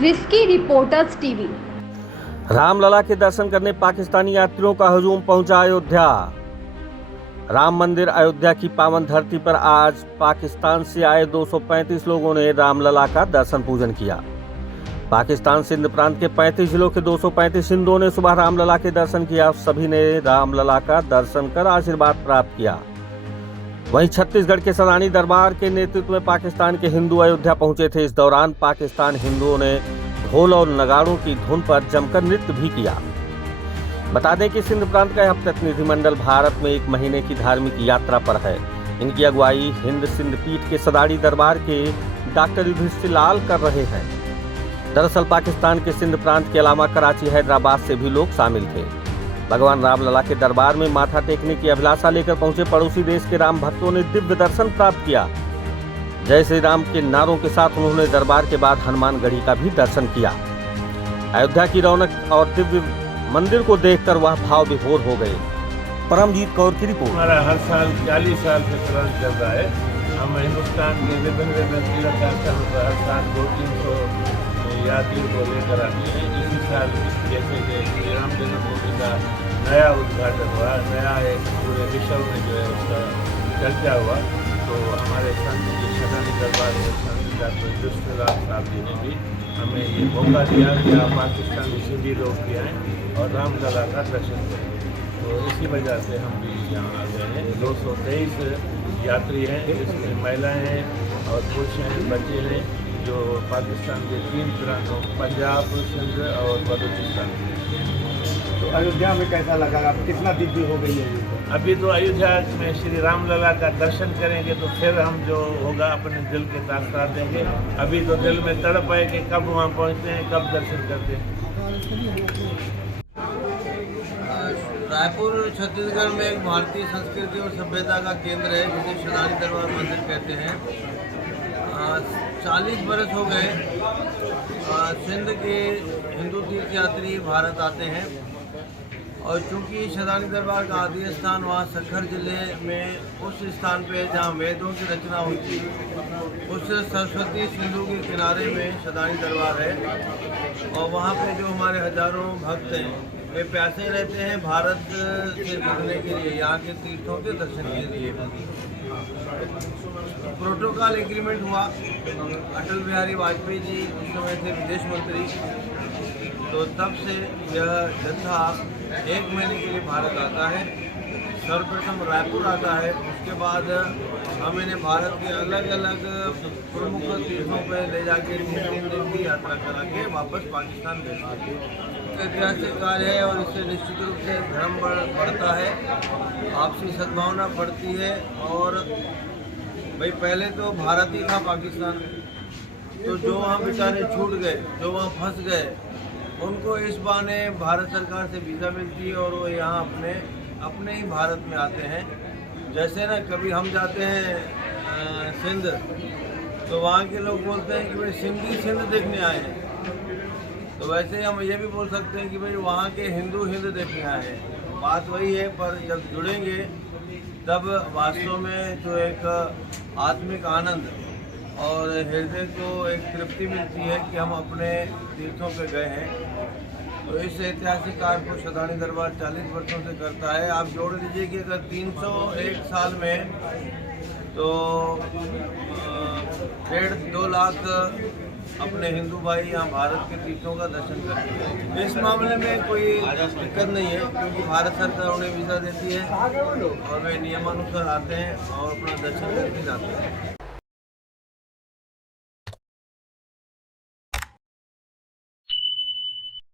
Risky reporters TV. Ramlala के दर्शन करने पाकिस्तानी यात्रियों का हजूम पहुंचा अयोध्या। राम मंदिर अयोध्या की पावन धरती पर आज पाकिस्तान से आए 235 लोगों ने रामलला का दर्शन पूजन किया। पाकिस्तान सिंध प्रांत के 35 जिलों के 235 हिंदुओं ने सुबह रामलला के दर्शन किया। सभी ने रामलला का दर्शन कर आशीर्वाद प्राप्त किया। वहीं छत्तीसगढ़ के सदानी दरबार के नेतृत्व में पाकिस्तान के हिंदू अयोध्या पहुंचे थे। इस दौरान पाकिस्तान हिंदुओं ने ढोल और नगाड़ों की धुन पर जमकर नृत्य भी किया। बता दें कि सिंध प्रांत का यह प्रतिनिधिमंडल भारत में 1 महीने की धार्मिक यात्रा पर है। इनकी अगुवाई हिंद सिंध पीठ के सदानी दरबार के डॉक्टर युधिष्ठिर लाल कर रहे हैं। दरअसल पाकिस्तान के सिंध प्रांत के अलावा कराची, हैदराबाद से भी लोग शामिल थे। भगवान रामलला के दरबार में माथा टेकने की अभिलाषा लेकर पहुंचे पड़ोसी देश के राम भक्तों ने दिव्य दर्शन प्राप्त किया। जय श्री राम के नारों के साथ उन्होंने दरबार के बाद हनुमानगढ़ी का भी दर्शन किया। अयोध्या की रौनक और दिव्य मंदिर को देखकर वह भाव विभोर हो गए। परमजीत कौर की रिपोर्ट। हमारा हर साल 40 साल से चलन चल रहा है। हम हिंदुस्तान के विभिन्न तीर्थ स्थानों पर हर साल 200-300 यात्रियों को लेकर आते हैं। इसी साल जैसे कि श्री राम जन्मभूमि का नया उद्घाटन हुआ, नया एक पूरे विश्व में जो है उसका चर्चा हुआ, तो हमारे संत जी सदानी दरबार में संत डॉक्टर युधिष्ठिर लाल साहब जी ने भी हमें ये मौका दिया कि आप पाकिस्तानी सिंधी लोग भी आएँ और रामलला का दर्शन करें। तो इसी वजह से हम भी यहाँ आ गए हैं। 223 यात्री हैं, जिसमें महिलाएँ हैं और पुरुष हैं, बच्चे हैं, जो पाकिस्तान के 3 प्रांतों पंजाब, सिंध और बलूचिस्तान। तो अयोध्या में कैसा लगा? आप कितना दिव्य हो गई है? अभी तो अयोध्या में श्री रामलला का दर्शन करेंगे तो फिर हम जो होगा अपने दिल के तासरात देंगे। अभी तो दिल में तड़प है कि कब वहाँ पहुँचते हैं, कब दर्शन करते हैं। रायपुर छत्तीसगढ़ में एक भारतीय संस्कृति और सभ्यता का केंद्र है, जिसे सदानी दरबार मंदिर कहते हैं। 40 बरस हो गए सिंध के हिंदू तीर्थयात्री भारत आते हैं, और चूंकि सदानी दरबार का आदि स्थान वहाँ सखर जिले में उस स्थान पे जहाँ वेदों की रचना हुई थी, उस सरस्वती सिंधु के किनारे में सदानी दरबार है। और वहाँ पे जो हमारे हजारों भक्त हैं वे प्यासे रहते हैं भारत से जुड़ने के लिए, यहाँ के तीर्थों के दर्शन के लिए। प्रोटोकॉल एग्रीमेंट हुआ। अटल बिहारी वाजपेयी जी उस समय थे विदेश मंत्री, तो तब से यह जत्था 1 महीने के लिए भारत आता है। सर्वप्रथम रायपुर आता है, उसके बाद हम इन्हें भारत के अलग अलग प्रमुख तीर्थों पर ले जाके 3 दिन की यात्रा करा के वापस पाकिस्तान भेजते हैं। ऐतिहासिक कार्य है और इससे निश्चित रूप से धर्म बढ़ता है, आपसी सद्भावना बढ़ती है। और भाई पहले तो भारत ही था पाकिस्तान, तो जो वहाँ बेचारे छूट गए, जो वहाँ फंस गए, उनको इस बहाने भारत सरकार से वीज़ा मिलती है और वो यहाँ अपने ही भारत में आते हैं। जैसे ना कभी हम जाते हैं सिंध, तो वहाँ के लोग बोलते हैं कि भाई सिंधी सिंध देखने आए हैं, तो वैसे ही हम ये भी बोल सकते हैं कि भाई वहाँ के हिंदू हिंद देखने आए हैं। बात वही है, पर जब जुड़ेंगे तब वास्तव में जो एक आत्मिक आनंद और हृदय को एक तृप्ति मिलती है कि हम अपने तीर्थों पे गए हैं। तो इस ऐतिहासिक कार्य को सदानी दरबार 40 वर्षों से करता है। आप जोड़ लीजिए कि अगर 301 साल में तो 1.5-2 लाख अपने हिंदू भाई यहाँ भारत के तीर्थों का दर्शन करते हैं। इस मामले में कोई दिक्कत नहीं है, क्योंकि भारत सरकार उन्हें वीज़ा देती है और वे नियमानुसार आते हैं और अपना दर्शन करके जाते हैं।